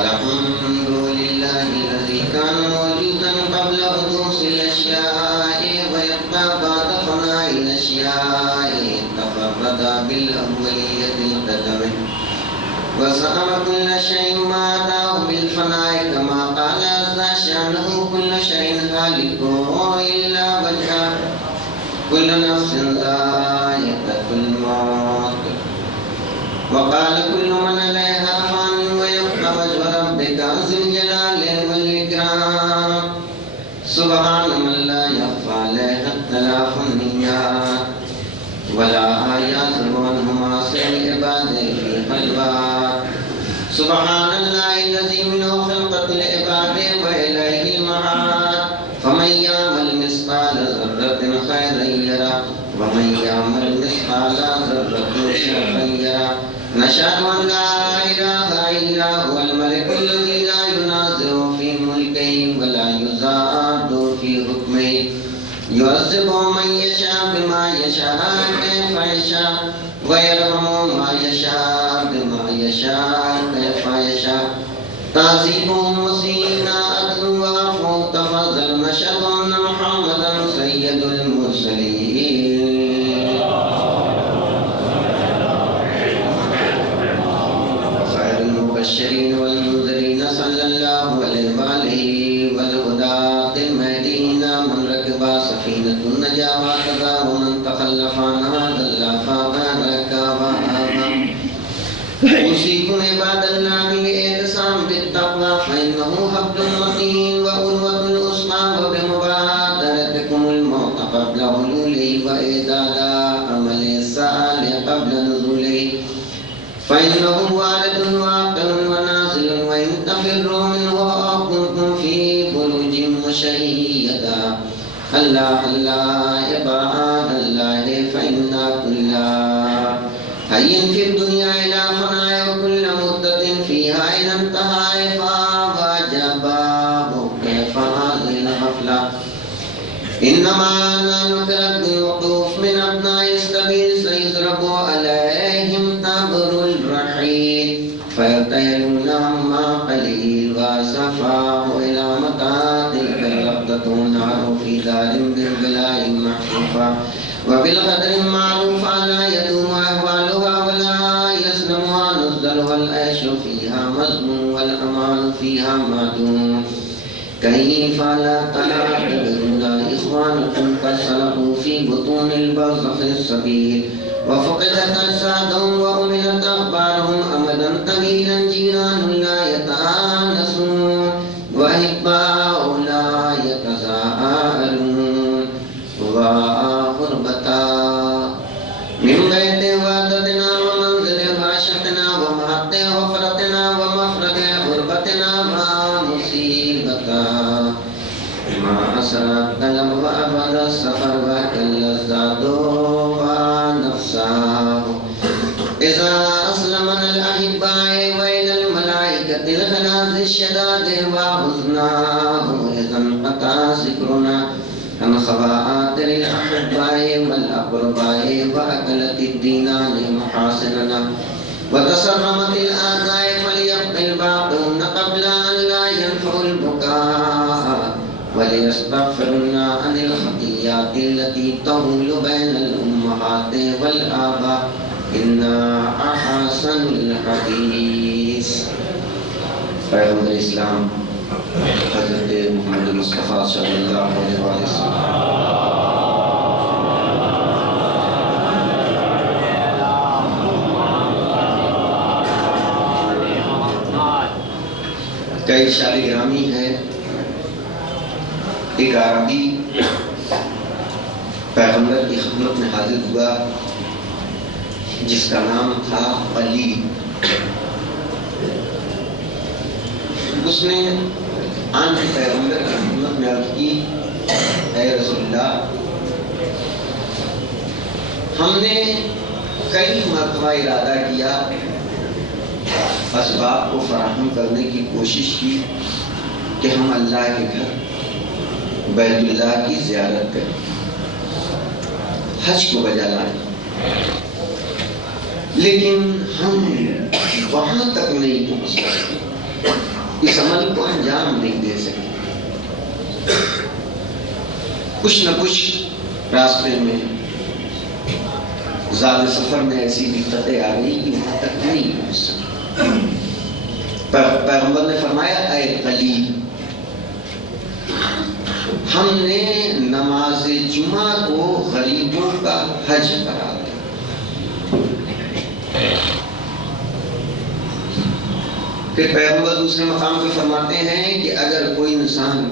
الحمد لله الذي كان موجودا قبل حدوث الأشياء ويبقى بعد فناء الأشياء تفرد بالأولية القدم وزعم كل شيء ما أتاه بالفناء كما قال عز شأنه كل شيء هالك إلا وجهه كل نفس ذائقة الموت وقال كل من عليها فان ويبقى وجه ربك ذو الجلال والإكرام سبحان من لا يخفى عليه اختلاف النيات ولا آيات عنهما سوى العباد في خلوات سبحان الله الذي منه خلقة العباد وإليه المعاد فمن يعمل مثقال ذرة خيرا يره ومن يعمل مثقال ذرة شرا يره نشهد أن لا إله إلا هو الملك الذي لا ينازع في ملكه ولا يزاد في حكمه يعذب من يشاء بما يشاء كيف يشاء ويرحم ما يشاء بما يشاء كيف يشاء تعذيبهم مسيئين عدل وعفو تفضل نشهد أن محمدا سيد المرسلين خير المبشرين والمنذرين صلى الله عليه وآله والهداة المهديين من ركب سفينة النجاة وكذا ومن تخلف عنها ضل فبارك وآبا أوصيكم عباد الله بالاعتصام بالتقوى فإنه حبل المتين وعروة الوثقى وبمبادرتكم الموت قبل حلوله وإعداد عمل الصالح قبل نزوله فإنه وارد واقع ونازل وإن تفروا منه أو كنتم في بروج مشيدة الله عباد الله فإن كل حي في الدنيا إلى فناء وكل مدة فيها إلى انتهاء فواجباه كيف هذه الغفلة إنما نحن كرد الوقوف من أبناء السبيل سيضرب عليهم تبر الرحيل فيرتهلون عما قليل وأسفاه إلى متى تلك الرقدة نار في دار بالبلاء محفوفة وبالقدر المعروف لا يدوم أهوالها ولا يسلمها نزلها العيش فيها مزمون والأمان فيها معدوم كيف لا تعتبرون إخوانكم قد سلكوا في بطون البرزخ السبيل وفقدت أجسادهم وأملت أخبارهم أمدا طويلا جيران لا يتآنسون وأحباء لا يتساءلون وغربتا من بيت وعدتنا ومنزل وعشتنا ومحط وفرتنا ومفرد غربتنا ما مصيبتا ما أسرى القلب وأبد السفر وكل الزاد ونفسه إذا أسلمنا الأحباء وإلى الملائكة الخلاص الشداد وحزناه إذا انقطع ذكرنا عن خواطر الأحباء والأقرباء وأكلت الدينان محاسننا وتصرمت الآذى فليبقى الباقون قبل أن لا ينفع البكاء وليستغفرنا عن الخطيات التي تهول بين الأمهات والآباء إنا أحسن الحديث پیغمبر اسلام حضرت محمد مصطفیٰ صلی اللہ علیہ وسلم کئی شاعر گرامی ہے. ایک عربی پیغمبر کی خدمت میں حاضر ہوا جس کا نام تھا علی. اس نے آن پیغمبر کی خدمت میں عرض کی اے رسول اللہ ہم نے کئی مرتبہ ارادہ کیا اسباب کو فراہم کرنے کی کوشش کی کہ ہم اللہ کے گھر بیت اللہ کی زیارت کریں حج کو بجا لائیں لیکن ہم وہاں تک نہیں پہنچ سکتے. اس عمل کو انجام نہیں دے سکے. کچھ نہ کچھ راستے میں زاد سفر میں ایسی دقتیں آ گئی کہ وہاں تک نہیں پہنچ سکے. پیغمبر نے فرمایا اے قلیب، ہم نے نماز جمعہ کو غریبوں کا حج قرار دیا. پھر پیغمبر دوسرے مقام پہ فرماتے ہیں کہ اگر کوئی انسان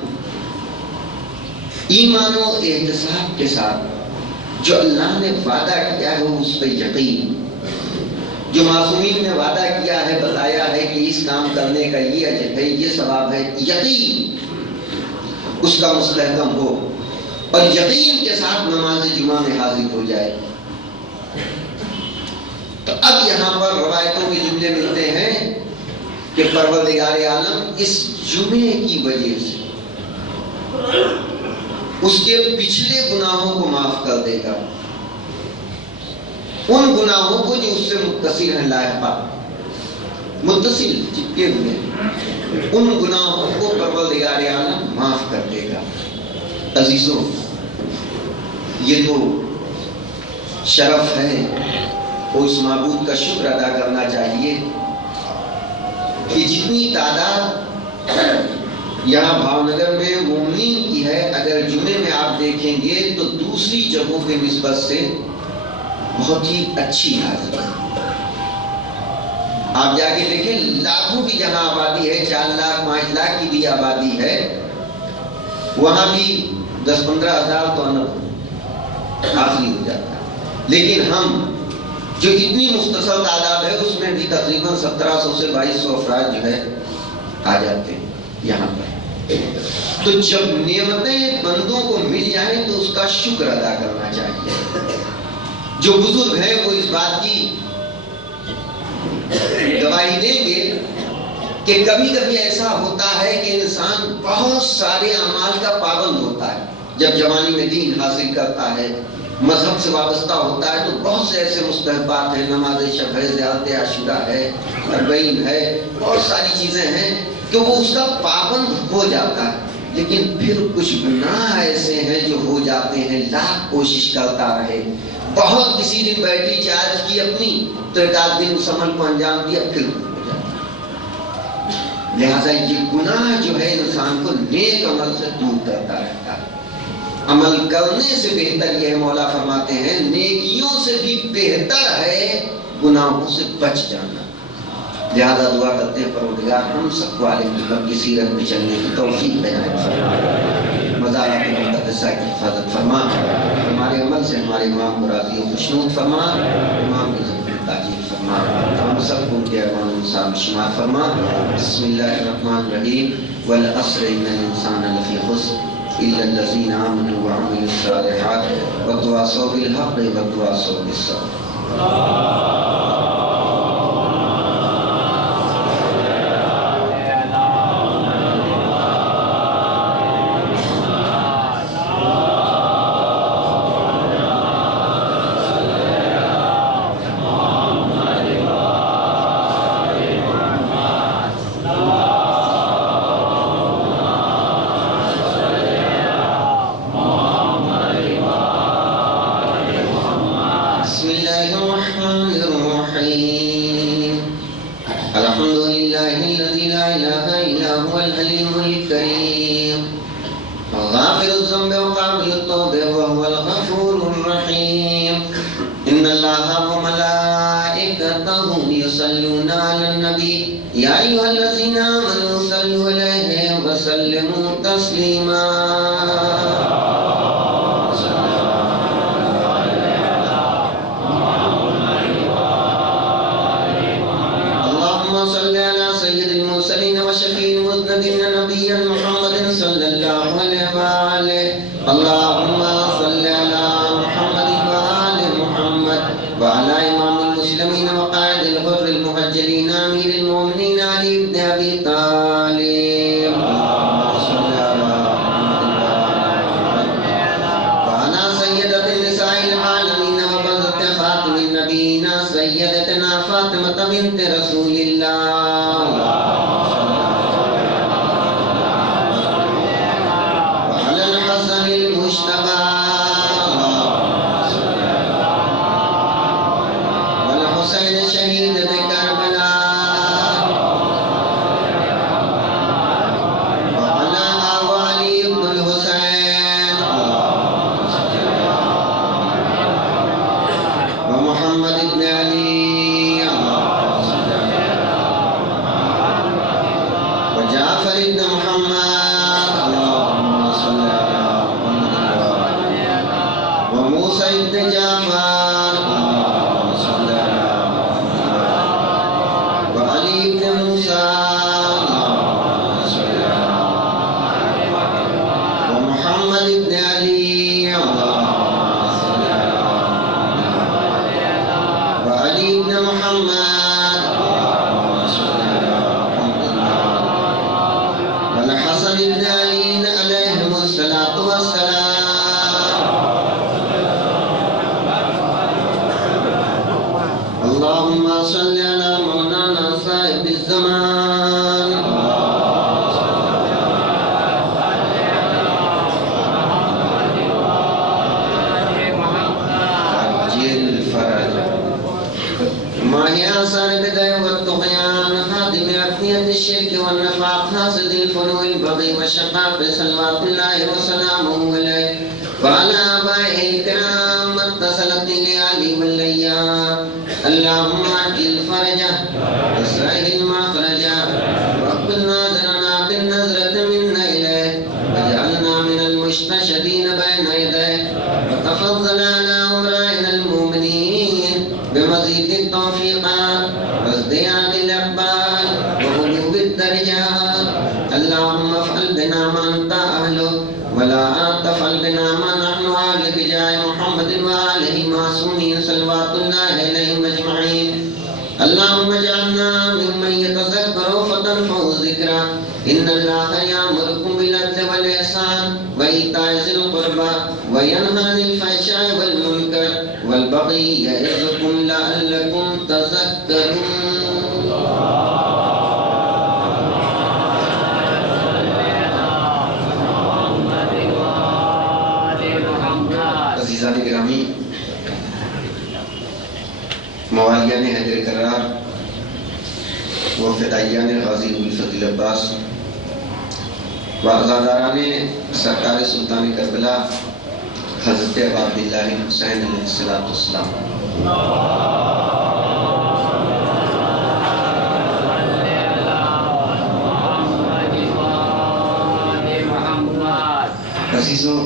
ایمان و احتساب کے ساتھ جو اللہ نے وعدہ کیا ہے وہ اس پہ یقین، جو معصومین نے وعدہ کیا ہے بتایا ہے کہ اس کام کرنے کا یہ اجر ہے یہ ثواب ہے، یقین اس کا مستحکم ہو اور یقین کے ساتھ نماز جمعہ میں حاضر ہو جائے. تو اب یہاں پر روایتوں کے جملے ملتے ہیں کہ پروردگار عالم اس جمعے کی وجہ سے اس کے پچھلے گناہوں کو معاف کر دے گا، ان گناہوں کو جو اس سے متصل ہیں، لاحقہ متصل چپکے ہوئے ان گناہوں کو پروردگار عالم معاف کر دے گا. عزیزوں، یہ تو شرف ہے، اور اس معبود کا شکر ادا کرنا چاہیے کہ جتنی تعداد یہاں بھاونگر میں مومنین کی ہے، اگر جمعے میں آپ دیکھیں گے تو دوسری جگہوں کے نسبت سے بہت ہی اچھی حاضر ہے. آپ جا کے دیکھیں، لاکھوں کی جہاں آبادی ہے، 4 لاکھ 5 لاکھ کی بھی آبادی ہے، وہاں بھی 10-15 ہزار تو حاضری ہو جاتا ہے. لیکن ہم جو اتنی مختصر تعداد ہے اس میں بھی تقریباً 1700 سے 2200 افراد جو ہے آ جاتے ہیں یہاں پر. تو جب نعمتیں بندوں کو مل جائیں تو اس کا شکر ادا کرنا چاہیے. جو بزرگ ہیں وہ اس بات کی گواہی دیں گے کہ کبھی کبھی ایسا ہوتا ہے کہ انسان بہت سارے اعمال کا پابند ہوتا ہے. جب جوانی میں دین حاصل کرتا ہے، مذہب سے وابستہ ہوتا ہے، تو بہت سے ایسے مستحبات ہیں، نماز شب ہے، زیارت عاشورہ ہے، اربعین ہے، بہت ساری چیزیں ہیں کہ وہ اس کا پابند ہو جاتا ہے. لیکن پھر کچھ گناہ ایسے ہیں جو ہو جاتے ہیں، لاکھ کوشش کرتا رہے، بہت کسی دن بیٹری چارج کی اپنی تو 1 آدھ دن اس عمل کو انجام دیا پھر ہو جاتا ہے. لہٰذا یہ گناہ جو ہے انسان کو نیک عمل سے دور کرتا رہتا ہے. عمل کرنے سے بہتر یہ ہے، مولا فرماتے ہیں نیکیوں سے بھی بہتر ہے گناہوں سے بچ جانا. لہذا دعا کرتے ہیں پروردگار ہم سب کو عالم محمد کی سیرت میں چلنے کی توفیق عنایت فرما، مزارات مقدسہ کی حفاظت فرما، ہمارے عمل سے ہمارے امام کو راضی و خوشنود فرما، امام کی ذکر تاجیل فرما، ہم سب کو ان کے ایمان انسان شمار فرما. بسم اللہ الرحمن الرحیم. والعصر ان الانسان لفی خسر الا الذین آمنوا وعملوا الصالحات وتواصوا بالحق وتواصوا بالصبر. سیدتنا فاطمہ بنت رسول اللہ البدع والطغيان خادم أفنية الشرك والنفاق حاسد الفنو البغي والشقاق صلوات الله وسلامه عليه وعلى آبائه الكرام ما اتصلت ليالي والأيام اللهم عجل فرجه واسرعه مخرجه واقبل ناظرنا بالنظرة منا إليه واجعلنا من المستشهدين بين يديه وتفضل على أمرائنا المؤمنين بمزيد التوفيقات وازدياد الأقبال وغلو الدرجات اللهم افعل بنا ما أنت أهله ولا تفعل بنا ما نحن أهل بجاه محمد وآله معصومين صلوات الله عليهم أجمعين اللهم اجعلنا ممن يتذكر فتنفع الذكرى إن الله يأمركم بالعدل والإحسان وإيتاء ذي القربى وينهى عن الفحشاء والمنكر والبغي يعظكم لعلكم تذكرون. عزیزان گرامی، موالیان حیدر کرار و فدائیان غازی ابوالفضل عباس و عزاداران سرکار سلطان کربلا حضرت عبداللہ حسین علیہ السلام، عزیزوں،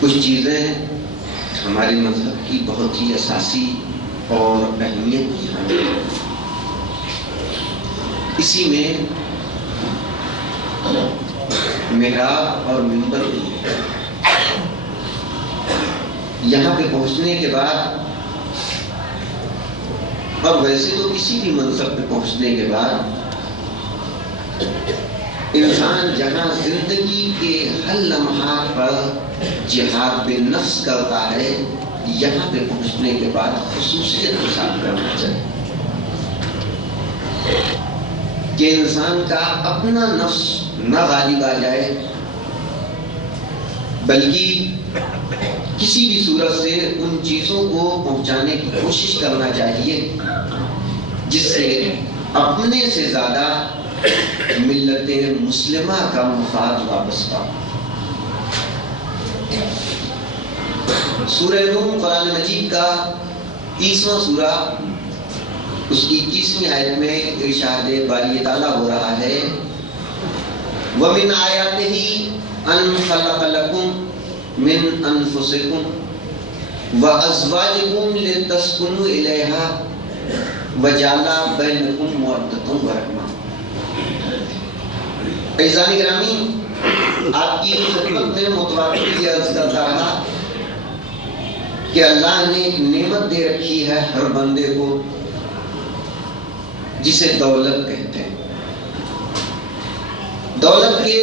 کچھ چیزیں ہمارے مذہب کی بہت ہی اساسی اور اہمیت کی حامل ہیں. اسی میں محراب اور منبر یہاں پہ پہنچنے کے بعد اور ویسے تو کسی بھی منصب پہ پہنچنے کے بعد انسان جہاں زندگی کے ہر لمحات پر جہاد بالنفس کرتا ہے، یہاں پہ پہنچنے کے بعد خصوصیت کے ساتھ کرنا چاہیے کہ انسان کا اپنا نفس نہ غالب آ جائے، بلکہ کسی بھی صورت سے ان چیزوں کو پہنچانے کی کوشش کرنا چاہیے جس سے اپنے سے زیادہ ملت مسلمہ کا مفاد وابستہ. سورہ نوح قرآن مجید کا 30واں سورہ، اس کی 21ویں آیت میں ارشاد باری تعالیٰ ہو رہا ہے وَمِنْ آیَاتِهِ أَنْ خَلَقَ لَكُمْ مِنْ أَنفُسِكُمْ وَأَزْوَاجِكُمْ لِتَسْكُنُوا إِلَيْهَا وَجَعَلَ بَيْنَكُمْ مَوَدَّةً وَرَحْمَةً. عزیزان گرامی، آپ کی خدمت میں متواتر یہ عرض کرتا رہا کہ اللہ نے ایک نعمت دے رکھی ہے ہر بندے کو جسے دولت کہتے ہیں. دولت کے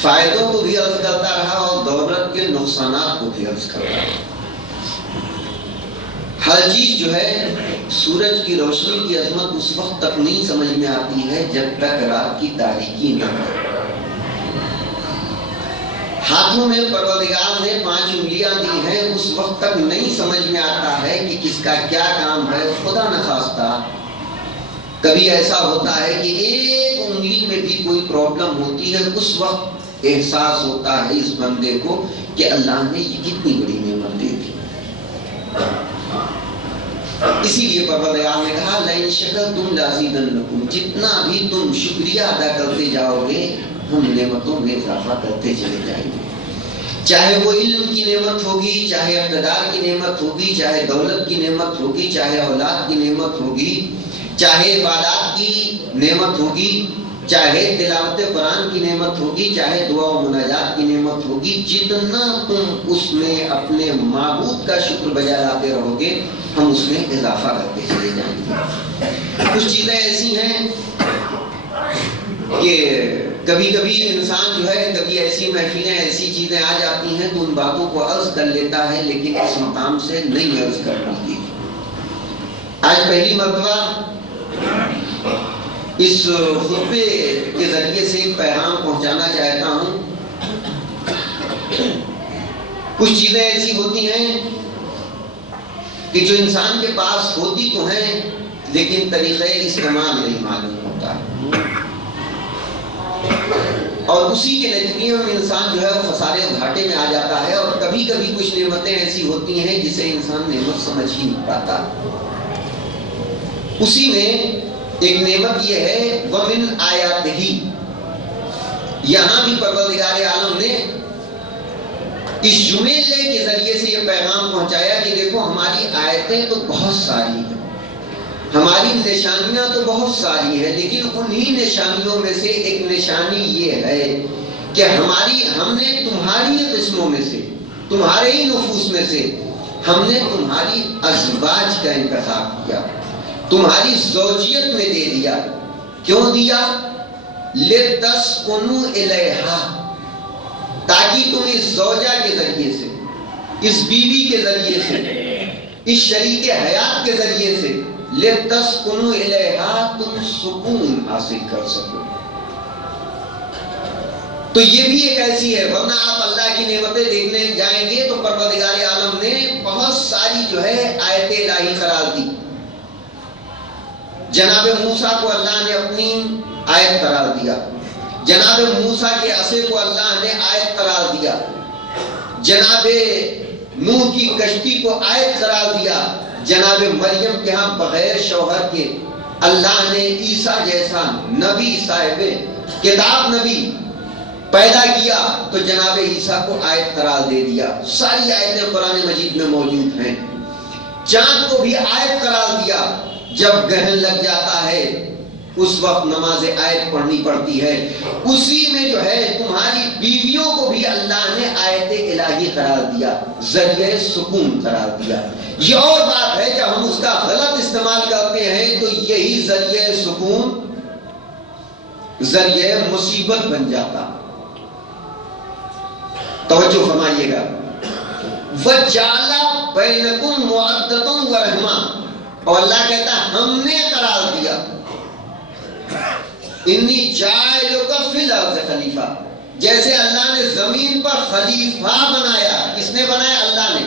فائدوں کو بھی عرض کرتا رہا اور دولت کے نقصانات کو بھی عرض کرتا رہا. ہر چیز جو ہے، سورج کی روشنی کی عظمت اس وقت تک نہیں سمجھ میں آتی ہے جب تک رات کی تاریکی نہ ہو. ہاتھوں میں پروردگار نے 5 انگلیاں دی ہیں، اس وقت تک نہیں سمجھ میں آتا ہے کہ کس کا کیا کام ہے. خدا نخواستہ کبھی ایسا ہوتا ہے کہ ایک انگلی میں بھی کوئی پرابلم ہوتی ہے، اس وقت احساس ہوتا ہے اس بندے کو کہ اللہ نے یہ کتنی بڑی نعمت دے دی. اسی لیے پروردگار نے کہا لَإِن شَكَرْتُمْ لَأَزِيدَنَّكُمْ، جتنا بھی تم شکریہ ادا کرتے جاؤ گے ہم نعمتوں میں اضافہ کرتے چلے جائیں گے. چاہے وہ علم کی نعمت ہوگی، چاہے اقتدار کی نعمت ہوگی، چاہے دولت کی نعمت ہوگی، چاہے اولاد کی نعمت ہوگی، چاہے عبادات کی نعمت ہوگی، چاہے تلاوت قرآن کی نعمت ہوگی، چاہے دعا و مناجات کی نعمت ہوگی. جتنا تم اس میں اپنے معبود کا شکر بجا لاتے رہو گے ہم اس میں اضافہ کرتے چلے جائیں گے. کچھ چیزیں ایسی ہیں کہ کبھی کبھی انسان جو ہے، کبھی ایسی محفلیں ایسی چیزیں آ جاتی ہیں تو ان باتوں کو عرض کر لیتا ہے لیکن اس مقام سے نہیں عرض کر پاتی. آج پہلی مرتبہ اس خطبے کے ذریعے سے ایک پیغام پہنچانا چاہتا ہوں. کچھ چیزیں ایسی ہوتی ہیں کہ جو انسان کے پاس ہوتی تو ہیں لیکن طریقہ استعمال نہیں معلوم ہوتا ہے، اور اسی کے نتیجے میں انسان جو ہے وہ خسارے اور گھاٹے میں آ جاتا ہے، اور کبھی کبھی کچھ نعمتیں ایسی ہوتی ہیں جسے انسان نعمت سمجھ ہی نہیں پاتا۔ اسی میں ایک نعمت یہ ہے وَمِنْ آیَاتِهِ، یہاں بھی پروردگار عالم نے اس جملے کے ذریعے سے یہ پیغام پہنچایا کہ دیکھو ہماری آیتیں تو بہت ساری ہیں، ہماری نشانیاں تو بہت ساری ہیں، لیکن انہی نشانیوں میں سے ایک نشانی یہ ہے کہ ہم نے تمہاری قسموں میں سے، تمہارے ہی نفوس میں سے ہم نے تمہاری ازواج کا انتخاب کیا، تمہاری زوجیت میں دے دیا۔ کیوں دیا؟ لِتَسْكُنُوا إِلَيْهَا، تاکہ تم اس زوجہ کے ذریعے سے، اس بیوی کے ذریعے سے، اس شریک حیات کے ذریعے سے لِتَسْكُنُوا إِلَيْهَا تم سکون حاصل کر سکو۔ تو یہ بھی ایک ایسی ہے، ورنہ آپ اللہ کی نعمتیں دیکھنے جائیں گے تو پروردگار عالم نے بہت ساری جو ہے آیت الہی قرار دی۔ جناب موسیٰ کو اللہ نے اپنی آیت قرار دیا، جناب موسیٰ کے عصے کو اللہ نے آیت قرار دیا، جناب نوح کی کشتی کو آیت قرار دیا، جناب مریم کے ہاں بغیر شوہر کے اللہ نے عیسیٰ جیسا نبی صاحب کتاب نبی پیدا کیا تو جناب عیسیٰ کو آیت قرار دے دیا۔ ساری آیتیں قرآن مجید میں موجود ہیں۔ چاند کو بھی آیت قرار دیا، جب گرہن لگ جاتا ہے اس وقت نماز آیت پڑھنی پڑتی ہے۔ اسی میں جو ہے تمہاری بیویوں کو بھی اللہ نے آیت الہی قرار دیا، ذریعہ سکون قرار دیا۔ یہ اور بات ہے جب ہم اس کا غلط استعمال کرتے ہیں تو یہی ذریعہ سکون ذریعہ مصیبت بن جاتا۔ توجہ فرمائیے گا، وَجَعَلَ بَيْنَكُمْ مَوَدَّةً وَرَحْمَةً، اور اللہ کہتا ہم نے قرار دیا انی جاعلک فی الارض خلیفہ، جیسے اللہ نے زمین پر خلیفہ بنایا، کس نے بنایا؟ اللہ نے،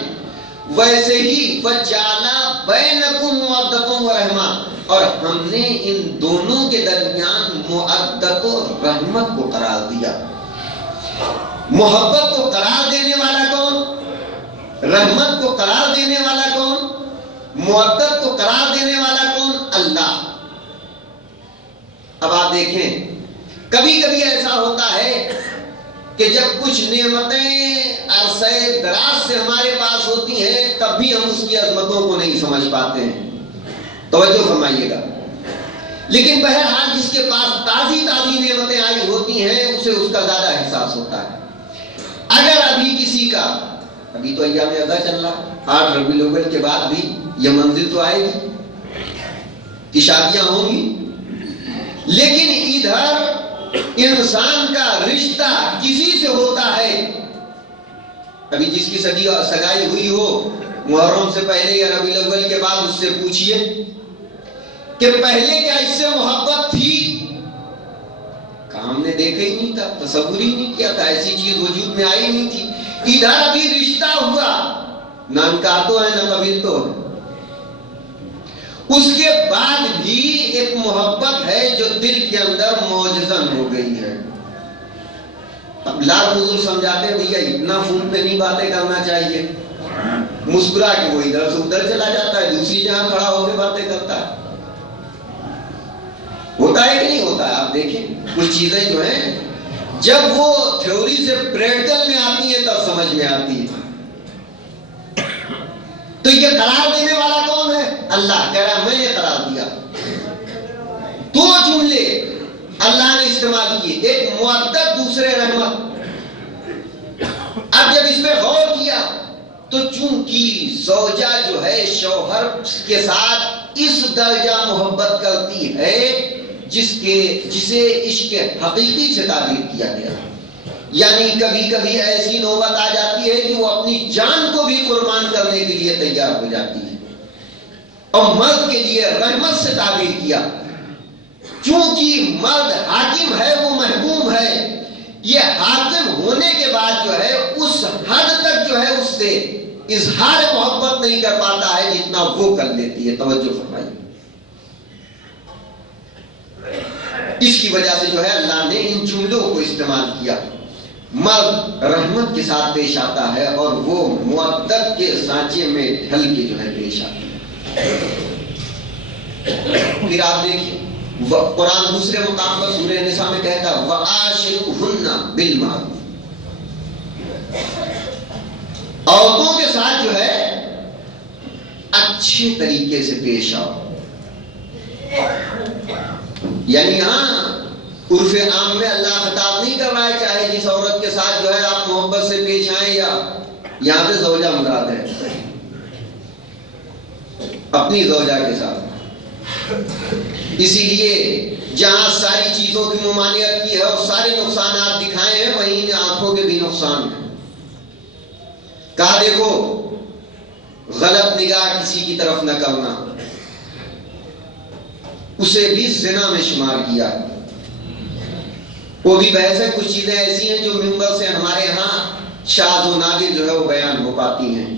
ویسے ہی وَجَعَلَ بَيْنَكُمْ مَوَدَّةً وَرَحْمَةً، اور ہم نے ان دونوں کے درمیان مودت و رحمت کو قرار دیا۔ محبت کو قرار دینے والا کون؟ رحمت کو قرار دینے والا کون؟ مودت کو قرار دینے والا کون؟ اللہ۔ اب آپ دیکھیں کبھی کبھی ایسا ہوتا ہے کہ جب کچھ نعمتیں عرصے دراز سے ہمارے پاس ہوتی ہیں تب بھی ہم اس کی عظمتوں کو نہیں سمجھ پاتے ہیں۔ توجہ فرمائیے گا، لیکن بہرحال جس کے پاس تازی نعمتیں آئی ہوتی ہیں اسے اس کا زیادہ احساس ہوتا ہے۔ اگر ابھی کسی کا، ابھی تو ایام ادا چل رہا ہے، 8 ربیع الاول کے بعد بھی یہ منزل تو آئے گی کہ شادیاں ہوں گی، لیکن ادھر انسان کا رشتہ کسی سے ہوتا ہے، ابھی جس کی سگائی ہوئی ہو محرم سے پہلے یا ربیع الاول کے بعد اس سے پوچھئے کہ پہلے کیا اس سے محبت تھی؟ ہم نے دیکھا ہی نہیں تھا، تصور ہی نہیں کیا تھا، ایسی چیز وجود میں آئی نہیں تھی۔ ادھر ابھی رشتہ ہوا، نہ انکار تو ہے نہ قبول تو ہے، اس کے بعد بھی ایک محبت ہے جو دل کے اندر موجزن ہو گئی ہے۔ اب لاکھ حضور سمجھاتے ہیں بھیا اتنا فون پہ نہیں باتیں کرنا چاہیے، مسکرا کے وہ ادھر سے ادھر چلا جاتا ہے، دوسری جگہ کھڑا ہو کے باتیں کرتا ہے۔ ہوتا ہے کہ نہیں ہوتا ہے؟ آپ دیکھیں کچھ چیزیں جو ہیں جب وہ تھیوری سے پریکٹیکل میں آتی ہیں تب سمجھ میں آتی ہے۔ تو یہ قرار دینے والا کون ہے؟ اللہ کہہ رہا میں نے قرار دیا۔ دو جملے اللہ نے استعمال کیے، ایک مودت دوسرے رحمت۔ اب جب اس پہ غور کیا تو چونکہ زوجہ جو ہے شوہر کے ساتھ اس درجہ محبت کرتی ہے جسے عشق حقیقی سے تعبیر کیا گیا، یعنی کبھی کبھی ایسی نوبت آ جاتی ہے کہ وہ اپنی جان کو بھی قربان کرنے کے لیے تیار ہو جاتی ہے، اور مرد کے لیے رحمت سے تعبیر کیا۔ چونکہ مرد حاکم ہے، وہ محکوم ہے، یہ حاکم ہونے کے بعد جو ہے اس حد تک جو ہے اس سے اظہار محبت نہیں کر پاتا ہے جتنا وہ کر لیتی ہے. توجہ فرمائیے. اس کی وجہ سے جو ہے اللہ نے ان جملوں کو استعمال کیا. مرد رحمت کے ساتھ پیش آتا ہے اور وہ مودت کے سانچے میں ڈھل کے جو ہے پیش آتا ہے. پھر آپ دیکھیے قرآن دوسرے مقام پر سورہ نساء میں کہتا ہے وَعَاشِرْهُنَّ بِالْمَعْرُوفِ. عورتوں کے ساتھ جو ہے اچھے طریقے سے پیش آؤ. یعنی یہاں عرف عام میں اللہ خطاب نہیں کر رہا ہے چاہے جس عورت کے ساتھ جو ہے آپ محبت سے پیش آئیں, یا یہاں پہ زوجہ مراد ہے, اپنی زوجہ کے ساتھ. اسی لیے جہاں ساری چیزوں کی ممانعت کی ہے اور سارے نقصانات دکھائے ہیں وہیں آنکھوں کے بھی نقصان ہیں. کہا دیکھو غلط نگاہ کسی کی طرف نہ کرنا, اسے بھی زنا میں شمار کیا. وہ بھی بحث ہے, کچھ چیزیں ایسی ہیں جو منبر سے ہمارے ہاں شاذ و نادر جو ہے وہ بیان ہو پاتی ہیں.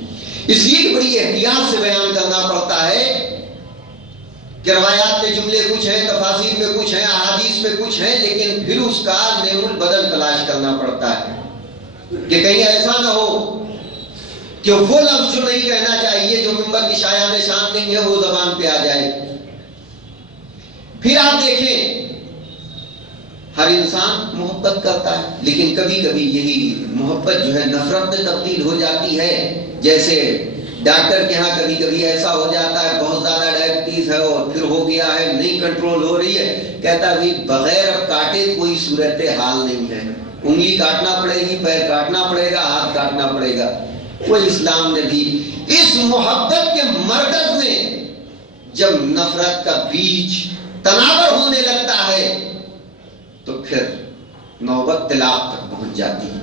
اس لیے بڑی احتیاط سے بیان کرنا پڑتا ہے کہ روایات میں جملے کچھ ہیں, تفاسیر میں کچھ ہیں, احادیث میں کچھ ہیں, لیکن پھر اس کا نعم البدل تلاش کرنا پڑتا ہے کہ کہیں ایسا نہ ہو کہ وہ لفظ جو نہیں کہنا چاہیے, جو منبر کی شایان شان نہیں ہے, وہ زبان پہ آ جائے. پھر آپ دیکھیں ہر انسان محبت کرتا ہے, لیکن کبھی کبھی یہی محبت جو ہے نفرت میں تبدیل ہو جاتی ہے. جیسے ڈاکٹر کے ہاں کبھی کبھی ایسا ہو جاتا ہے, بہت زیادہ ڈائبٹیز ہے اور پھر ہو گیا ہے, نہیں کنٹرول ہو رہی ہے, کہتا ہے بغیر اب کاٹے کوئی صورت حال نہیں ہے, انگلی کاٹنا پڑے گی, پیر کاٹنا پڑے گا, ہاتھ کاٹنا پڑے گا. وہ اسلام نے بھی اس محبت کے مرکز میں جب نفرت کا بیج تناور ہونے لگتا ہے تو پھر نوبت طلاق تک پہنچ جاتی ہے.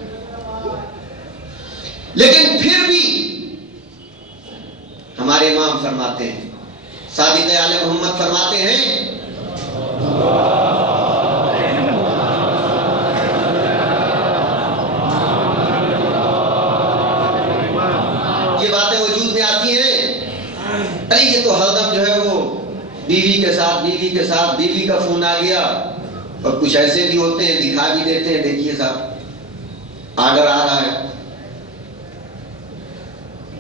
لیکن پھر بھی ہمارے امام فرماتے ہیں, صادق آل محمد فرماتے ہیں یہ باتیں وجود میں آتی ہیں, ارے یہ تو ہردم جو ہے وہ بیوی کے ساتھ بیوی کا فون آ گیا, اور کچھ ایسے بھی ہوتے ہیں دکھا بھی دیتے ہیں, دیکھیے صاحب آرڈر آ رہا ہے.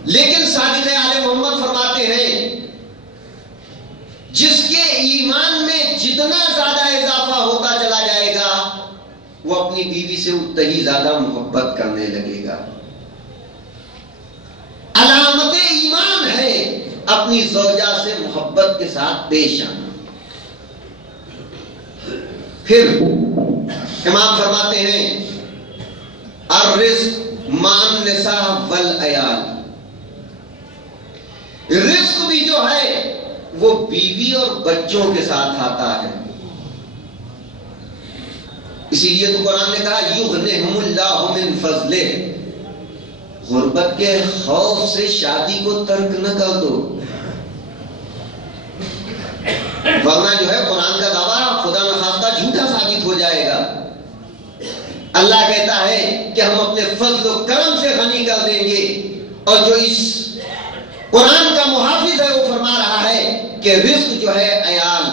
لیکن صادق آل محمد فرماتے ہیں جس کے ایمان میں جتنا زیادہ اضافہ ہوتا چلا جائے گا وہ اپنی بیوی سے اتنا ہی زیادہ محبت کرنے لگے گا. علامت ایمان ہے اپنی زوجہ سے محبت کے ساتھ پیش آنا. پھر امام فرماتے ہیں الرزق مع النساء والعیال, رزق بھی جو ہے وہ بیوی اور بچوں کے ساتھ آتا ہے. اسی لیے تو قرآن نے کہا یغنہم اللہ من فضلہ, غربت کے خوف سے شادی کو ترک نہ کر دو, ورنہ جو ہے قرآن کا دعویٰ خدا نخواستہ جھوٹا ثابت ہو جائے گا. اللہ کہتا ہے کہ ہم اپنے فضل و کرم سے غنی کر دیں گے, اور جو اس قرآن کا محافظ ہے وہ فرما رہا ہے کہ رزق جو ہے عیال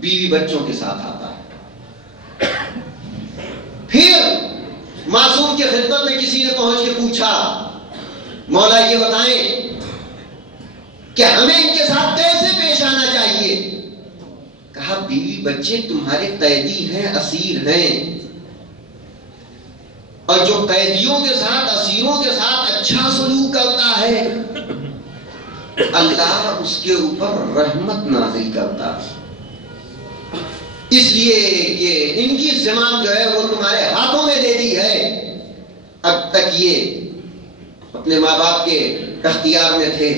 بیوی بچوں کے ساتھ آتا ہے. پھر معصوم کی خدمت میں کسی نے پہنچ کے پوچھا مولا یہ بتائیں کہ ہمیں ان کے ساتھ کیسے پیش آنا چاہیے. کہا بیوی بچے تمہارے قیدی ہیں, اسیر ہیں, اور جو قیدیوں کے ساتھ اسیروں کے ساتھ اچھا سلوک کرتا ہے اللہ اس کے اوپر رحمت نازل کرتا ہے. اس لیے کہ ان کی زمام جو ہے وہ تمہارے ہاتھوں میں دے دی ہے, اب تک یہ اپنے ماں باپ کے اختیار میں تھے,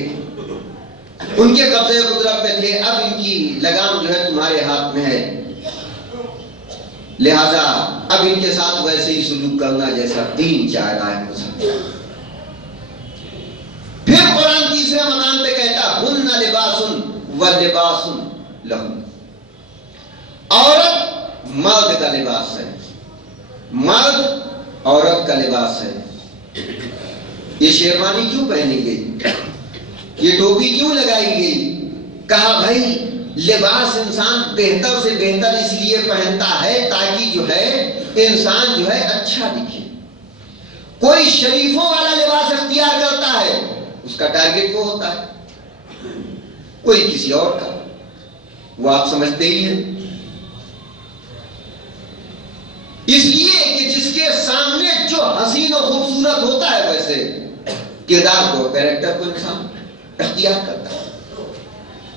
ان کے قبضے قدرت میں تھے, اب ان کی لگام جو ہے تمہارے ہاتھ میں ہے, لہذا اب ان کے ساتھ ویسے ہی سلوک کرنا جیسا دین چاہ رہا ہے. پھر قرآن تیسرے مقام پہ کہتا ہن لباس ولباس لہم, عورت مرد کا لباس ہے, مرد عورت کا لباس ہے. یہ شیروانی کیوں پہنی گئی، یہ ٹوپی کیوں لگائی گئی؟ کہا بھائی لباس انسان بہتر سے بہتر اس لیے پہنتا ہے تاکہ جو ہے انسان جو ہے اچھا دکھے۔ کوئی شریفوں والا لباس اختیار کرتا ہے، اس کا ٹارگٹ وہ ہوتا ہے، کوئی کسی اور کا، وہ آپ سمجھتے ہی ہیں۔ اس لیے کہ جس کے سامنے جو حسین و خوبصورت ہوتا ہے ویسے کردار کو، کیریکٹر کو انسان اختیار کرتا ہے۔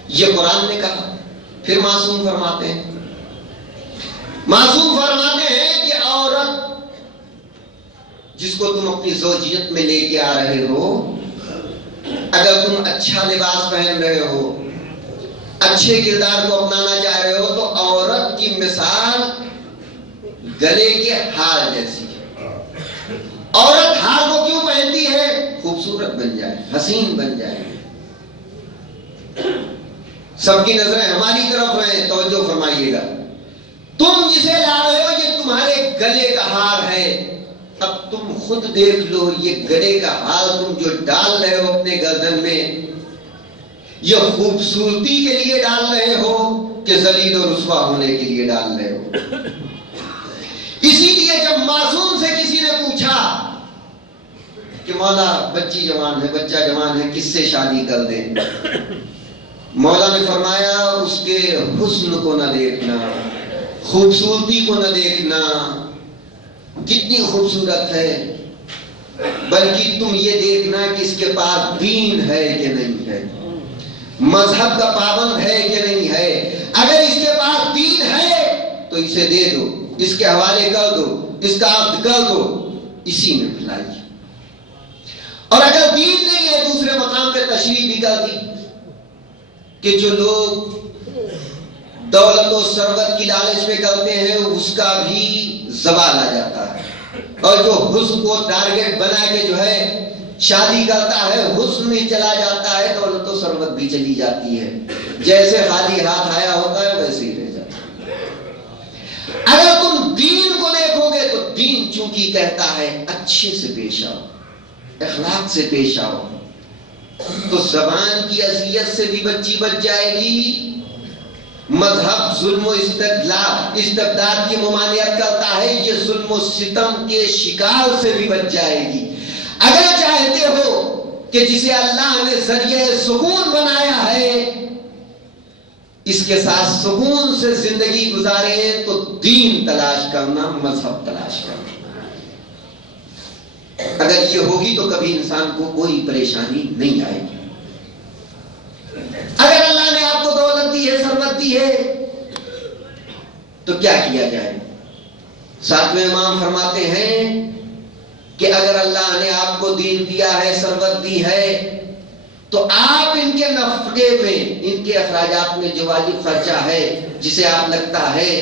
یہ قرآن نے کہا۔ پھر معصوم فرماتے ہیں، معصوم فرماتے ہیں کہ عورت جس کو تم اپنی زوجیت میں لے کے آ رہے ہو، اگر تم اچھا لباس پہن رہے ہو، اچھے کردار کو اپنانا چاہ رہے ہو، تو عورت کی مثال گلے کے ہار جیسی ہے۔ عورت ہار کو کیوں پہنتی ہے؟ خوبصورت بن جائے، حسین بن جائے۔ سب کی نظریں ہماری طرف ہیں، توجہ فرمائیے گا۔ تم جسے لا رہے ہو یہ تمہارے گلے کا ہار ہے، اب تم خود دیکھ لو یہ گلے کا ہار تم جو ڈال رہے ہو اپنے گردن میں، یہ خوبصورتی کے لیے ڈال رہے ہو کہ ذلیل و رسوا ہونے کے لیے ڈال رہے ہو؟ اسی لیے جب معصوم سے کسی نے پوچھا کہ مولا بچی جوان ہے، بچہ جوان ہے، کس سے شادی کر دیں؟ مولا نے فرمایا اس کے حسن کو نہ دیکھنا، خوبصورتی کو نہ دیکھنا کتنی خوبصورت ہے، بلکہ تم یہ دیکھنا کہ اس کے پاس دین ہے کہ نہیں ہے، مذہب کا پابند ہے کہ نہیں ہے۔ اگر اس کے پاس دین ہے تو اسے دے دو، اس کے حوالے کر دو، اس کا عقد کر دو، اسی میں بھلائی۔ اور اگر دین نہیں ہے، دوسرے مقام پہ تشریح بھی کر دی کہ جو لوگ دولت و ثروت کی لالچ میں کرتے ہیں اس کا بھی زوال آ جاتا ہے، اور جو حسن کو ٹارگٹ بنا کے جو ہے شادی کرتا ہے، حسن بھی چلا جاتا ہے، دولت و ثروت بھی چلی جاتی ہے، جیسے خالی ہاتھ آیا ہوتا ہے ویسے ہی رہ جاتا ہے۔ اگر تم دین کو دیکھو گے تو دین چونکہ کہتا ہے اچھے سے پیش آؤ، اخلاق سے پیش آؤ، تو زبان کی اذیت سے بھی بچی بچ جائے گی۔ مذہب ظلم و استبداد کی ممانعت کرتا ہے، یہ ظلم و ستم کے شکار سے بھی بچ جائے گی۔ اگر چاہتے ہو کہ جسے اللہ نے ذریعہ سکون بنایا ہے اس کے ساتھ سکون سے زندگی گزارے تو دین تلاش کرنا، مذہب تلاش کرنا۔ اگر یہ ہوگی تو کبھی انسان کو کوئی پریشانی نہیں آئے گی۔ اگر اللہ نے آپ کو دولت دی ہے، ثروت دی ہے، تو کیا کیا جائے؟ ساتویں امام فرماتے ہیں کہ اگر اللہ نے آپ کو دین دیا ہے، ثروت دی ہے، تو آپ ان کے نفقے میں، ان کے اخراجات میں جو واجب خرچہ ہے، جسے آپ لگتا ہے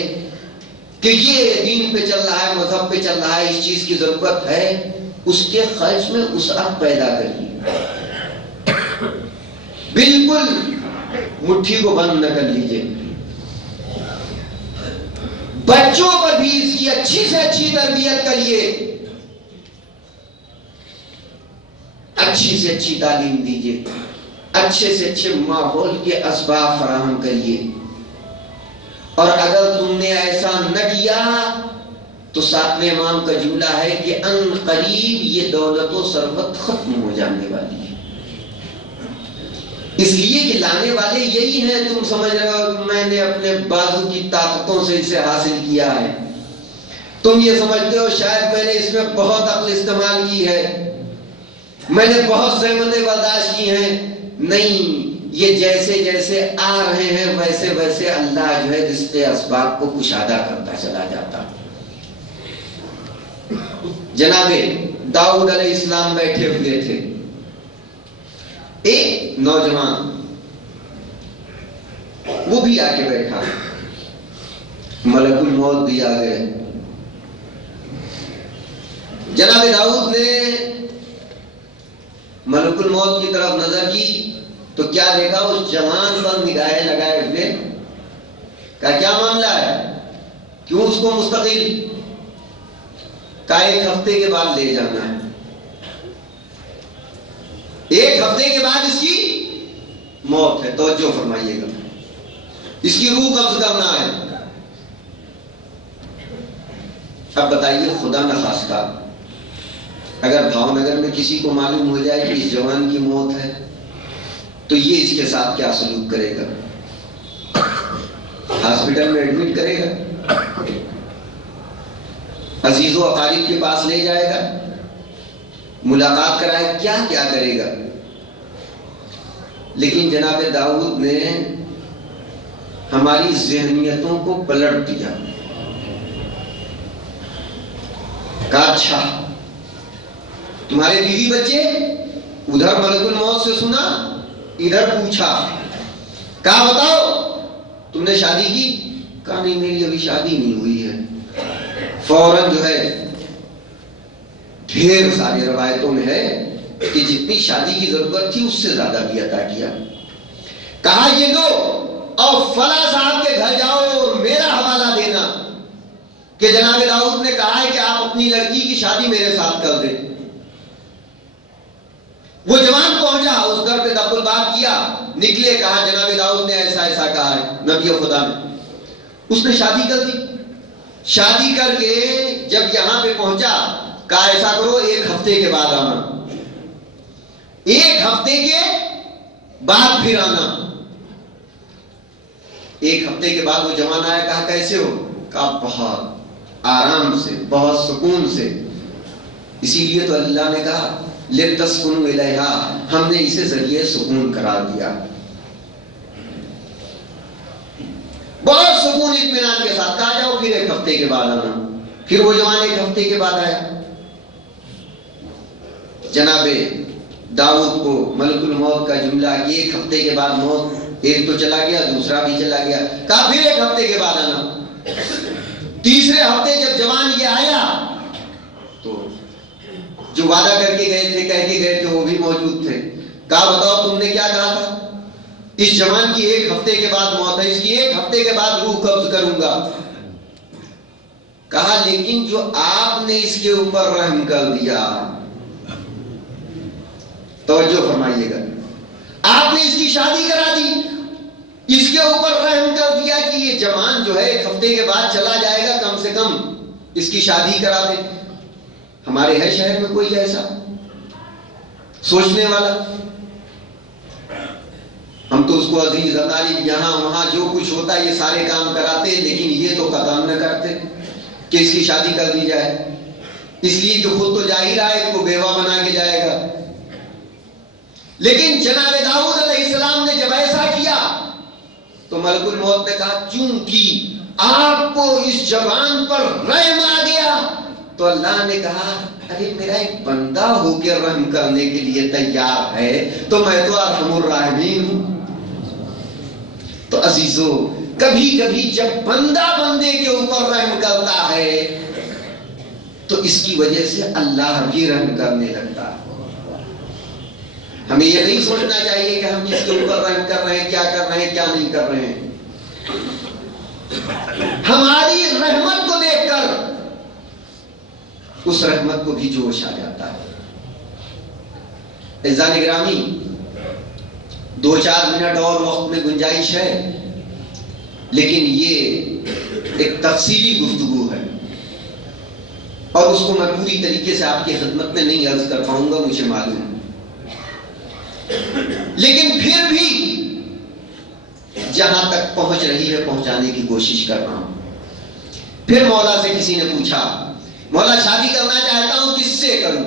کہ یہ دین پہ چل رہا ہے، مذہب پہ چل رہا ہے، اس چیز کی ضرورت ہے، اس کے خرچ میں وسعت پیدا کریے، بالکل مٹھی کو بند نہ کر لیجیے۔ بچوں پر بھی اس کی اچھی سے اچھی تربیت کریے، اچھی سے اچھی تعلیم دیجیے، اچھے سے اچھے ماحول کے اسباب فراہم کریے۔ اور اگر تم نے ایسا نہ کیا تو ساتویں امام کا جملہ ہے کہ ان قریب یہ دولت و ثروت ختم ہو جانے والی ہے۔ اس لیے کہ لانے والے یہی ہیں، تم سمجھ رہے ہو میں نے اپنے بازو کی طاقتوں سے اسے حاصل کیا ہے، تم یہ سمجھتے ہو شاید میں نے اس میں بہت عقل استعمال کی ہے، میں نے بہت زحمتیں برداشت کی ہیں۔ نہیں، یہ جیسے جیسے آ رہے ہیں ویسے ویسے اللہ جو ہے رزق اسباب کو کشادہ کرتا چلا جاتا۔ جناب داؤد علیہ السلام بیٹھے ہوئے تھے، ایک نوجوان وہ بھی آ کے بیٹھا، ملک الموت بھی آ گئے۔ جناب داؤد نے ملک الموت کی طرف نظر کی تو کیا دیکھا؟ اس جوان پر نگاہیں لگائے ہوئے، کہا کیا معاملہ ہے، کیوں اس کو مستقل کا ایک ہفتے کے بعد لے جانا ہے؟ 1 ہفتے کے بعد اس کی موت ہے. توجہ فرمائیے گا, اس کی روح قبض کرنا ہے. اب بتائیے خدا نخواستہ اگر بھاؤ نگر میں کسی کو معلوم ہو جائے کہ اس جوان کی موت ہے تو یہ اس کے ساتھ کیا سلوک کرے گا؟ ہاسپٹل میں ایڈمٹ کرے گا, عزیز و اقارب کے پاس لے جائے گا, ملاقات کرائے, کیا کیا کرے گا. لیکن جناب داؤد نے ہماری ذہنیتوں کو پلٹ دیا. کہا اچھا تمہارے بیوی بچے, ادھر ملک الموت سے سنا, ادھر پوچھا, کہا بتاؤ تم نے شادی کی؟ کہا نہیں میری ابھی شادی نہیں ہوئی ہے. فوراً جو ہے ڈھیر ساری روایتوں میں ہے کہ جتنی شادی کی ضرورت تھی اس سے زیادہ بھی عطا کیا. کہا یہ دو اور فلاں صاحب کے گھر جاؤ اور میرا حوالہ دینا کہ جناب داؤد نے کہا ہے کہ آپ اپنی لڑکی کی شادی میرے ساتھ کر دیں. وہ جوان پہنچا, اس گھر پہ دخل بات کیا, نکلے, کہا جناب داؤد نے ایسا ایسا کہا ہے نبی خدا نے. اس نے شادی کر دی. شادی کر کے جب یہاں پہ پہنچا کہا ایسا کرو 1 ہفتے کے بعد آنا. 1 ہفتے کے بعد پھر آنا. 1 ہفتے کے بعد وہ جوان آیا, کہا کیسے ہو؟ کہا بہت آرام سے, بہت سکون سے. اسی لیے تو اللہ نے کہا لِتَسْكُنُوا إِلَيْهَا, ہم نے اسے ذریعے سکون قرار دیا. بہت سکون اطمینان کے ساتھ. کہا جاؤ پھر 1 ہفتے کے بعد آنا. پھر وہ جوان 1 ہفتے کے بعد آیا. جناب داؤد کو ملک الموت کا جملہ کہ 1 ہفتے کے بعد موت, ایک تو چلا گیا دوسرا بھی چلا گیا. کہا پھر 1 ہفتے کے بعد آنا. تیسرے ہفتے جب جوان یہ آیا تو جو وعدہ کر کے گئے تھے, کہہ کے گئے تھے, وہ بھی موجود تھے. کہا بتاؤ تم نے کیا کہا تھا؟ اس جوان کی 1 ہفتے کے بعد موت ہے, اس کی 1 ہفتے کے بعد روح قبض کروں گا. کہا لیکن جو آپ نے اس کے اوپر رحم کر دیا, توجہ فرمائیے گا, آپ نے اس کی شادی کرا دی, اس کے اوپر رحم کر دیا کہ یہ جوان جو ہے 1 ہفتے کے بعد چلا جائے گا, کم سے کم اس کی شادی کرا دے. ہمارے ہے شہر میں کوئی ایسا سوچنے والا؟ ہم تو اس کو عزیز اقارب یہاں وہاں جو کچھ ہوتا ہے یہ سارے کام کراتے, لیکن یہ تو قدم نہ کرتے کہ اس کی شادی کر دی جائے. اس لیے کہ خود تو جا ہی رہا ہے, کو بیوہ بنا کے جائے گا. لیکن جناب داؤد علیہ السلام نے جب ایسا کیا تو ملک الموت نے کہا چونکہ آپ کو اس جوان پر رحم آ گیا تو اللہ نے کہا ارے میرا ایک بندہ ہو کے رحم کرنے کے لیے تیار ہے تو میں تو ارحم الراحمین ہوں. تو عزیزو کبھی کبھی جب بندہ بندے کے اوپر رحم کرتا ہے تو اس کی وجہ سے اللہ بھی رحم کرنے لگتا ہے. ہمیں یہ نہیں سوچنا چاہیے کہ ہم کس کے اوپر رحم کر رہے ہیں, کیا کر رہے ہیں, کیا نہیں کر رہے ہیں. ہماری رحمت کو دیکھ کر اس رحمت کو بھی جوش آ جاتا ہے. عزیزان گرامی 2-4 منٹ اور وقت میں گنجائش ہے, لیکن یہ ایک تفصیلی گفتگو ہے اور اس کو میں پوری طریقے سے آپ کی خدمت میں نہیں عرض کر پاؤں گا, مجھے معلوم ہے. لیکن پھر بھی جہاں تک پہنچ رہی ہے پہنچانے کی کوشش کر رہا ہوں. پھر مولا سے کسی نے پوچھا مولا شادی کرنا چاہتا ہوں, کس سے کروں؟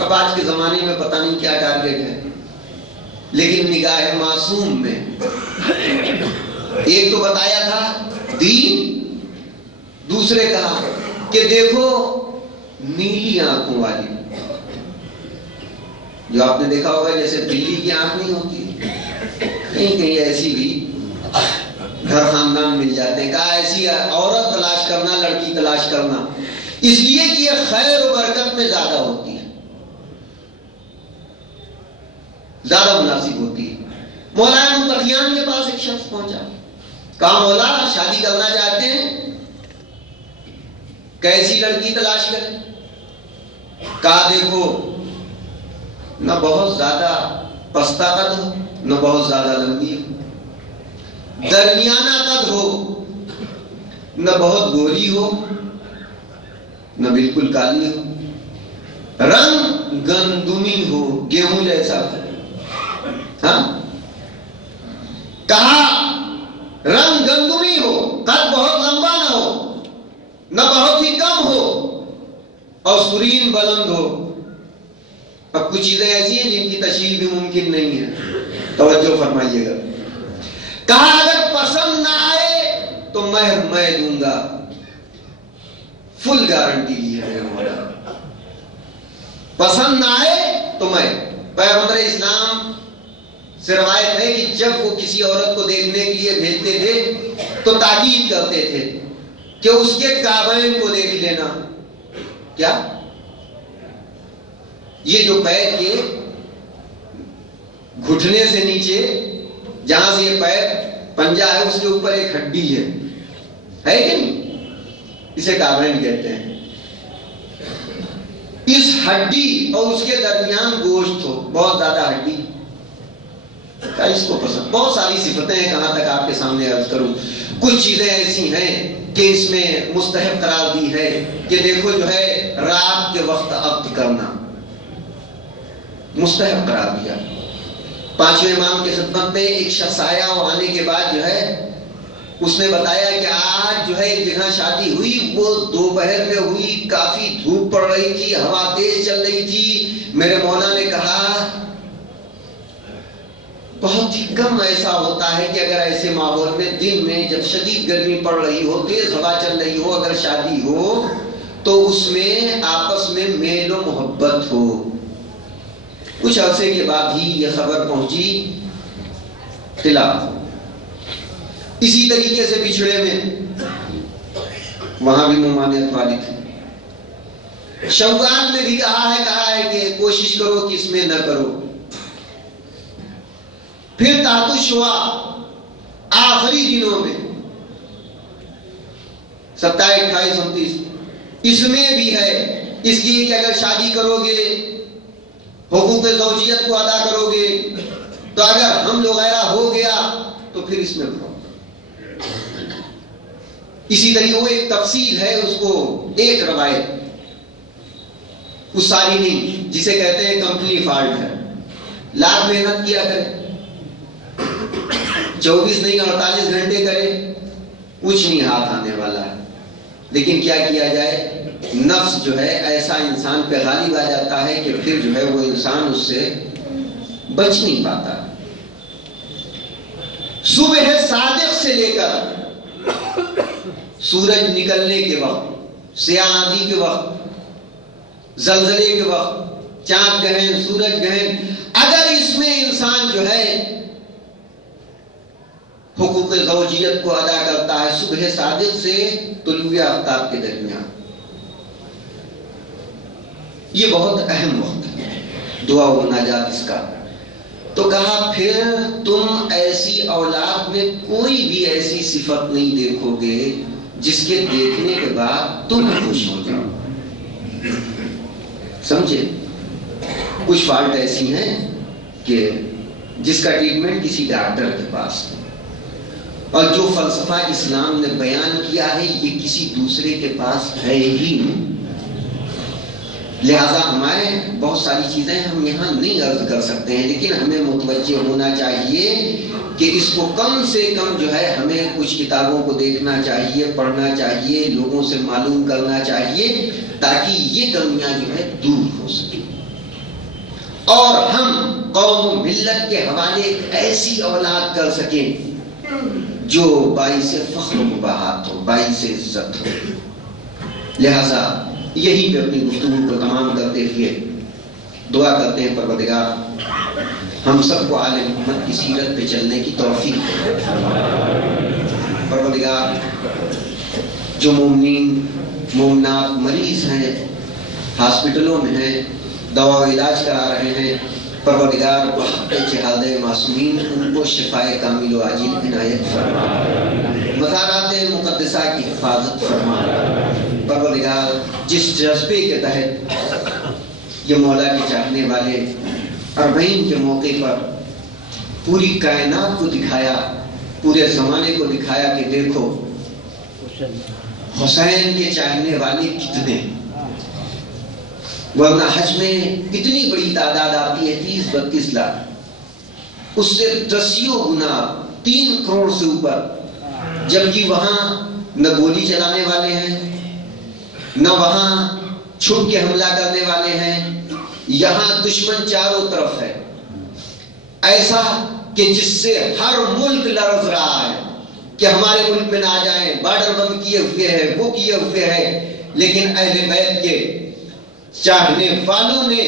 اب آج کے زمانے میں پتہ نہیں کیا ٹارگیٹ ہے, لیکن نگاہ معصوم میں ایک تو بتایا تھا دین, دوسرے کہا کہ دیکھو نیلی آنکھوں والی, جو آپ نے دیکھا ہوگا جیسے بلی کی آنکھ نہیں ہوتی, کہیں کہیں ایسی بھی گھر خاندان مل جاتے ہیں. کہا ایسی عورت تلاش کرنا, لڑکی تلاش کرنا, اس لیے کہ یہ خیر و برکت میں زیادہ ہوتی ہے, زیادہ مناسب ہوتی ہے. مولانا متقیان کے پاس ایک شخص پہنچا, کہا مولا شادی کرنا چاہتے ہیں, کیسی لڑکی تلاش کریں؟ کہا دیکھو نہ بہت زیادہ پستہ قد ہو نہ بہت زیادہ لمبی ہو، درمیانہ قد ہو، نہ بہت گوری ہو نہ بالکل کالی ہو، رنگ گندمی ہو، گیہوں جیسا ہو۔ ہاں کہا رنگ گندمی ہو، قد بہت لمبا نہ ہو نہ بہت ہی کم ہو، اور سرین بلند ہو۔ اب کچھ چیزیں ایسی ہیں جن کی تشریح بھی ممکن نہیں ہے، توجہ فرمائیے گا۔ کہا اگر پسند نہ آئے تو مہر میں دوں گا، فل گارنٹی دی ہے میرے مولا، پسند نہ آئے تو میں۔ پیغمبر اسلام سے روایت ہے کہ جب وہ کسی عورت کو دیکھنے کے لیے بھیجتے تھے تو تاکید کرتے تھے کہ اس کے کعبین کو دیکھ لینا۔ کیا؟ یہ جو پیر کے گھٹنے سے نیچے جہاں سے یہ پیر پنجہ ہے اس کے اوپر ایک ہڈی ہے کہ نہیں؟ اسے کعبین کہتے ہیں۔ اس ہڈی اور اس کے درمیان گوشت ہو، بہت زیادہ ہڈی، کیا اس کو پسند؟ بہت ساری صفتیں ہیں، کہاں تک آپ کے سامنے عرض کروں۔ کچھ چیزیں ایسی ہیں کہ اس میں مستحب قرار دی ہے کہ دیکھو جو ہے رات کے وقت عقد کرنا مستحب قرار دیا۔ پانچویں امام کے خدمت میں ایک شخص آیا اور آنے کے بعد جو ہے اس نے بتایا کہ آج جو ہے ایک جگہ شادی ہوئی، وہ دوپہر میں ہوئی، کافی دھوپ پڑ رہی تھی، ہوا تیز چل رہی تھی۔ میرے مولا نے کہا بہت ہی کم ایسا ہوتا ہے کہ اگر ایسے ماحول میں دن میں جب شدید گرمی پڑ رہی ہو، تیز ہوا چل رہی ہو، اگر شادی ہو تو اس میں آپس میں میل و محبت ہو۔ کچھ عرصے کے بعد ہی یہ خبر پہنچی خلاف۔ اسی طریقے سے بچھڑے میں وہاں بھی ممانعت والی تھی۔ شوال میں بھی کہا ہے کہ کوشش کرو کہ اس میں نہ کرو۔ پھر تحت الشوا آخری دنوں میں 27، 28، 29 اس میں بھی ہے اس لیے کہ اگر شادی کرو گے، حقوق زوجیت کو ادا کرو گے، تو اگر حمل وغیرہ ہو گیا تو پھر اس میں اسی طریقے وہ ایک تفصیل ہے، اس کو ایک روایت اس ساری نہیں جسے کہتے ہیں کمپلی فالٹ ہے۔ لاکھ محنت کیا کرے، 24 نہیں 48 گھنٹے کرے، کچھ نہیں ہاتھ آنے والا ہے۔ لیکن کیا کیا جائے، نفس جو ہے ایسا انسان پہ غالب آ جاتا ہے کہ پھر جو ہے وہ انسان اس سے بچ نہیں پاتا۔ صبح صادق سے لے کر سورج نکلنے کے وقت، سیاہ آندھی کے وقت، زلزلے کے وقت، چاند گہن، سورج گہن، اگر اس میں انسان جو ہے حقوق زوجیت کو ادا کرتا ہے صبح صادق سے طلوع آفتاب کے درمیان، یہ بہت اہم وقت ہے دعا و مناجات اس کا۔ تو کہا پھر تم ایسی اولاد میں کوئی بھی ایسی صفت نہیں دیکھو گے جس کے دیکھنے کے بعد تم خوش ہو جاؤ۔ سمجھے؟ کچھ فالٹ ایسی ہیں کہ جس کا ٹریٹمنٹ کسی ڈاکٹر کے پاس ہے، اور جو فلسفہ اسلام نے بیان کیا ہے یہ کسی دوسرے کے پاس ہے ہی نہیں۔ لہذا ہمارے بہت ساری چیزیں ہم یہاں نہیں عرض کر سکتے ہیں، لیکن ہمیں متوجہ ہونا چاہیے کہ اس کو کم سے کم جو ہے ہمیں کچھ کتابوں کو دیکھنا چاہیے، پڑھنا چاہیے، لوگوں سے معلوم کرنا چاہیے، تاکہ یہ کمیاں جو ہے دور ہو سکیں اور ہم قوم و ملت کے حوالے ایسی اولاد کر سکیں جو باعث فخر و مباحات ہو، باعث عزت ہو۔ لہذا یہی پہ اپنی گفتگو کو تمام کرتے ہوئے دعا کرتے ہیں پروردگار ہم سب کو آل محمد کی سیرت پہ چلنے کی توفیق دے۔ پروردگار جو مومنین مومنات مریض ہیں، ہاسپٹلوں میں ہیں، دوا و علاج کرا رہے ہیں، پروردگار بحق جہاد معصومین ان کو شفائے کامل و عاجل عنایت فرما، مزارات مقدسہ کی حفاظت فرما۔ پروردگار جس جذبے کے تحت یہ مولا کے چاہنے والے اربعین کے موقع پر پوری کائنات کو دکھایا، پورے زمانے کو دکھایا کہ دیکھو حسین کے چاہنے والے کتنے، ورنہ حج میں کتنی بڑی تعداد آتی ہے، 30-32 لاکھ، اس سے 10 گنا 3 کروڑ سے اوپر، جبکہ وہاں نہ گولی چلانے والے ہیں، نہ وہاں چھپ کے حملہ کرنے والے ہیں، یہاں دشمن چاروں طرف ہے، ایسا کہ جس سے ہر ملک لرز رہا ہے کہ ہمارے ملک میں نہ آ جائیں، بارڈر بند کیے ہوئے ہے، وہ کیے ہوئے ہے، لیکن اہل بیت کے چاہنے والوں نے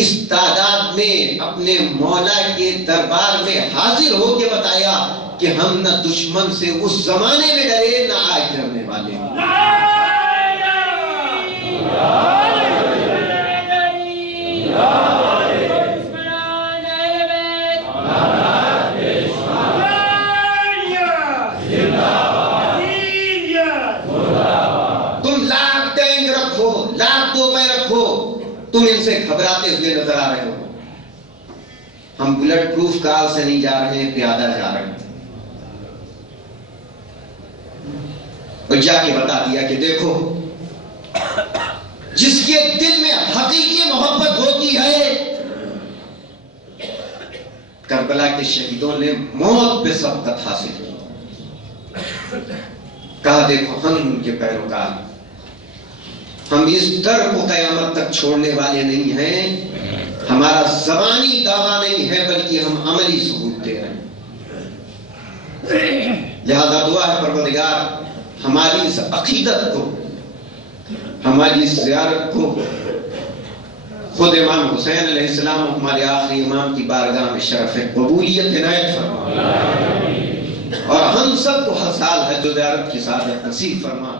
اس تعداد میں اپنے مولا کے دربار میں حاضر ہو کے بتایا کہ ہم نہ دشمن سے اس زمانے میں ڈرے، نہ آج ڈرنے والے۔ تم لاکھ ٹینک رکھو، لاکھ توپیں رکھو، تم ان سے گھبراتے ہوئے نظر آ رہے ہو، ہم بلٹ پروف کار سے نہیں جا رہے ہیں، پیادہ جا رہے ہیں۔ اور جا کے بتا دیا کہ دیکھو جس کے دل میں حقیقی محبت ہوتی ہے، کربلا کے شہیدوں نے موت پہ سبقت حاصل کی، کہا دیکھو ہم ان کے پیروکار، ہم اس در کو قیامت تک چھوڑنے والے نہیں ہیں، ہمارا زبانی دعویٰ نہیں ہے بلکہ ہم عملی ثبوت دے رہے ہیں۔ لہذا دعا ہے پروردگار ہماری اس عقیدت کو، ہماری اس زیارت کو خود امام حسین علیہ السلام ہمارے آخری امام کی بارگاہ میں شرف قبولیت عنایت فرما، اور ہم سب کو ہر سال حج و زیارت کی سعادت نصیب فرما۔